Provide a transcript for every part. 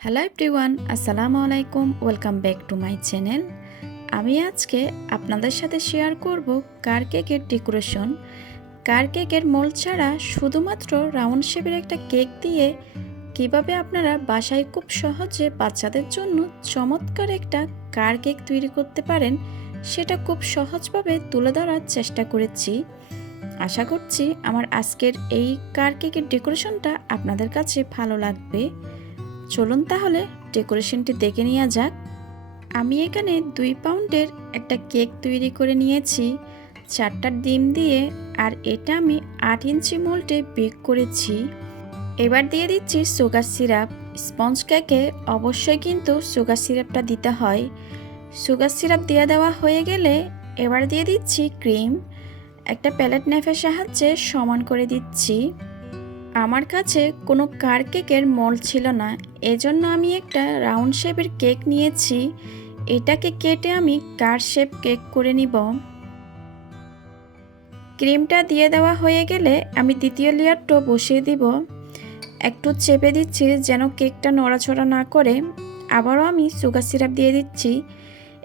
Hello everyone, আসসালামু আলাইকুম। Welcome back to my channel. আমি আজকে আপনাদের সাথে শেয়ার করব কার কেকের ডেকোরেশন। কার কেকের মোল্ড ছাড়া শুধুমাত্র রাউন্ড শেপের একটা কেক দিয়ে কিভাবে আপনারা বাসায় খুব সহজে বাচ্চাদের জন্য চমৎকার একটা কার কেক তৈরি করতে পারেন, সেটা খুব সহজভাবে তুলে ধরার চেষ্টা করেছি। আশা করছি আমার আজকের এই কার কেকের ডেকোরেশনটা আপনাদের কাছে ভালো লাগবে। চলুন তাহলে ডেকোরেশনটি দেখে নেওয়া যাক। আমি এখানে 2 পাউন্ডের একটা কেক তৈরি করে নিয়েছি 4টা ডিম দিয়ে, আর এটা আমি 8 ইঞ্চি মোল্ডে বেক করেছি। এবার দিয়ে দিচ্ছি সুগার সিরাপ। স্পঞ্জ কেকে অবশ্যই কিন্তু সুগার সিরাপটা দিতে হয়। সুগার সিরাপ দিয়ে দেওয়া হয়ে গেলে এবার দিয়ে দিচ্ছি ক্রিম। একটা প্যালেট নাইফের সাহায্যে সমান করে দিচ্ছি। আমার কাছে কোনো কার কেকের মোল্ড ছিল না, এজন্য আমি একটা রাউন্ড শেপের কেক নিয়েছি। এটাকে কেটে আমি কার শেপ কেক করে নিব। ক্রিমটা দিয়ে দেওয়া হয়ে গেলে আমি দ্বিতীয় লেয়ারটা বসিয়ে দিব। একটু চেপে দিচ্ছি যেন কেকটা নড়াচড়া না করে। আবারও আমি সুগার সিরাপ দিয়ে দিচ্ছি।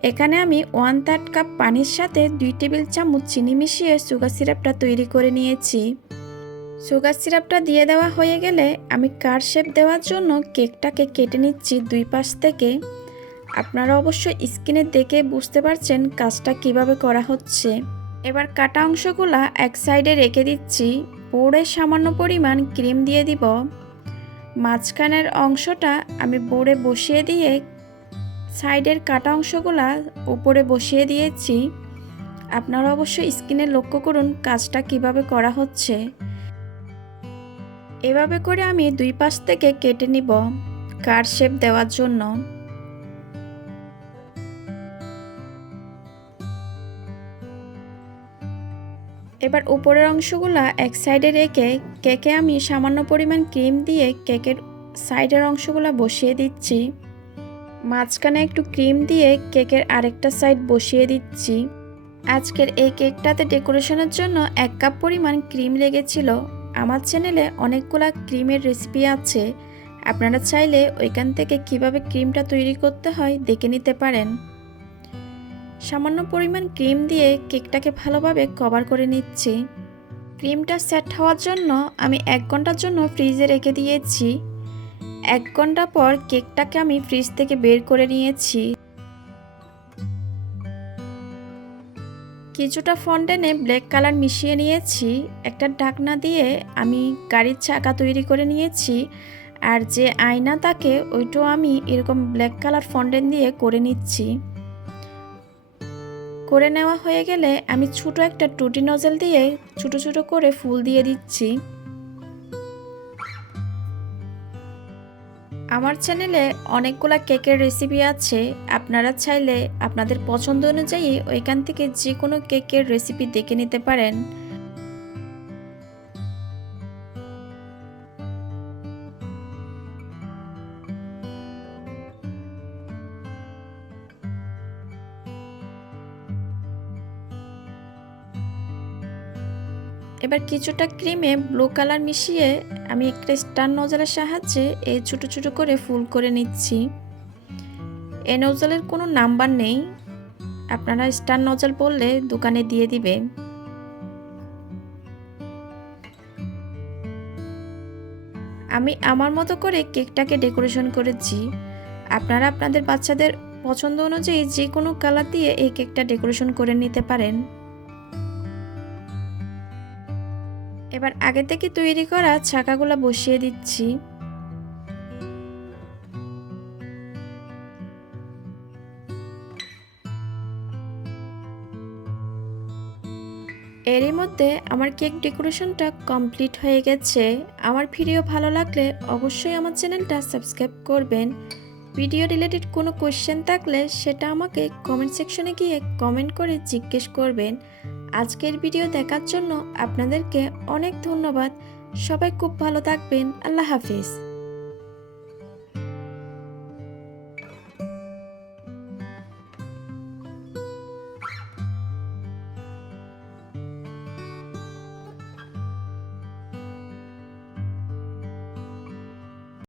এখানে আমি 1/3 কাপ পানির সাথে 2 টেবিল চামচ চিনি মিশিয়ে সুগার সিরাপটা তৈরি করে নিয়েছি। সুগার সিরাপটা দিয়ে দেওয়া হয়ে গেলে আমি কার শেপ দেওয়ার জন্য কেকটাকে কেটে নিচ্ছি 2 পাশ থেকে। আপনারা অবশ্যই স্ক্রিনে দেখে বুঝতে পারছেন কাজটা কিভাবে করা হচ্ছে। এবার কাটা অংশগুলা এক সাইডে রেখে দিচ্ছি। বোর্ডে সামান্য পরিমাণ ক্রিম দিয়ে দিব। মাঝখানের অংশটা আমি বোর্ডে বসিয়ে দিয়ে সাইডের কাটা অংশগুলা উপরে বসিয়ে দিয়েছি। আপনারা অবশ্যই স্ক্রিনে লক্ষ্য করুন কাজটা কিভাবে করা হচ্ছে। এভাবে করে আমি 2 পাশ থেকে কেটে নিব কার শেপ দেওয়ার জন্য। এবার উপরের অংশগুলা এক সাইডে রেখে কেকে আমি সামান্য পরিমাণ ক্রিম দিয়ে কেকের সাইডের অংশগুলা বসিয়ে দিচ্ছি। মাঝখানে একটু ক্রিম দিয়ে কেকের আরেকটা সাইড বসিয়ে দিচ্ছি। আজকের এই কেকটাতে ডেকোরেশনের জন্য 1 কাপ পরিমাণ ক্রিম লেগেছিল। আমার চ্যানেলে অনেকগুলা ক্রিমের রেসিপি আছে, আপনারা চাইলে ওইখান থেকে কিভাবে ক্রিমটা তৈরি করতে হয় দেখে নিতে পারেন। সামান্য পরিমাণ ক্রিম দিয়ে কেকটাকে ভালোভাবে কভার করে নিচ্ছি। ক্রিমটা সেট হওয়ার জন্য আমি 1 ঘন্টার জন্য ফ্রিজে রেখে দিয়েছি। 1 ঘন্টা পর কেকটাকে আমি ফ্রিজ থেকে বের করে নিয়েছি। কিছুটা ফন্ডেন্টে ব্ল্যাক কালার মিশিয়ে নিয়েছি। একটা ঢাকনা দিয়ে আমি গাড়ির চাকা তৈরি করে নিয়েছি, আর যে আয়না থাকে ওইটাও আমি এরকম ব্ল্যাক কালার ফন্ডেন্ট দিয়ে করে নিচ্ছি। করে নেওয়া হয়ে গেলে আমি ছোট একটা টুটি নজেল দিয়ে ছোট ছোট করে ফুল দিয়ে দিচ্ছি। আমার চ্যানেলে অনেকগুলা কেকের রেসিপি আছে, আপনারা চাইলে আপনাদের পছন্দ অনুযায়ী ওইখান থেকে যে কোনো কেকের রেসিপি দেখে নিতে পারেন। এবার কিছুটা ক্রিমে ব্লু কালার মিশিয়ে আমি একটা স্টার নজলের সাহায্যে এই ছোট ছোট করে ফুল করে নিচ্ছি। এই নজলের কোনো নাম্বার নেই, আপনারা স্টার নজল বললে দোকানে দিয়ে দিবে। আমি আমার মতো করে কেকটাকে ডেকোরেশন করেছি। আপনারা আপনাদের বাচ্চাদের পছন্দ অনুযায়ী যে কোনো কালার দিয়ে এই কেকটা ডেকোরেশন করে নিতে পারেন। এবার আগে থেকে তৈরি করা চাকাগুলো বসিয়ে দিচ্ছি। এরই মধ্যে আমার কেক ডেকোরেশনটা কমপ্লিট হয়ে গেছে। আমার ভিডিও ভালো লাগলে অবশ্যই আমার চ্যানেলটা সাবস্ক্রাইব করবেন। ভিডিও রিলেটেড কোনো কোয়েশ্চেন থাকলে সেটা আমাকে কমেন্ট সেকশনে গিয়ে কমেন্ট করে জিজ্ঞেস করবেন। আজকের ভিডিও দেখার জন্য আপনাদেরকে অনেক ধন্যবাদ। সবাই খুব ভালো থাকবেন। আল্লাহ হাফিজ।